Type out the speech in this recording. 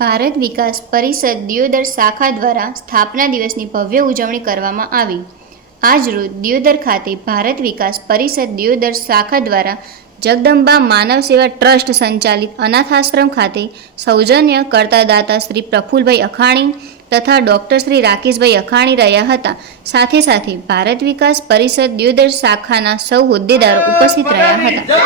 ભારત વિકાસ પરિષદ દિયોદર શાખા દ્વારા સ્થાપના દિવસની ભવ્ય ઉજવણી કરવામાં આવી। આજરોજ દિયોદર ખાતે ભારત વિકાસ પરિષદ દિયોદર શાખા દ્વારા જગદંબા માનવ સેવા ટ્રસ્ટ સંચાલિત અનાથાશ્રમ ખાતે સૌજન્ય કરતા દાતા શ્રી પ્રફુલભાઈ અખાણી તથા ડૉક્ટર શ્રી રાકેશભાઈ અખાણી રહ્યા હતા। સાથે સાથે ભારત વિકાસ પરિષદ દિયોદર શાખાના સૌ હોદ્દેદારો ઉપસ્થિત રહ્યા હતા।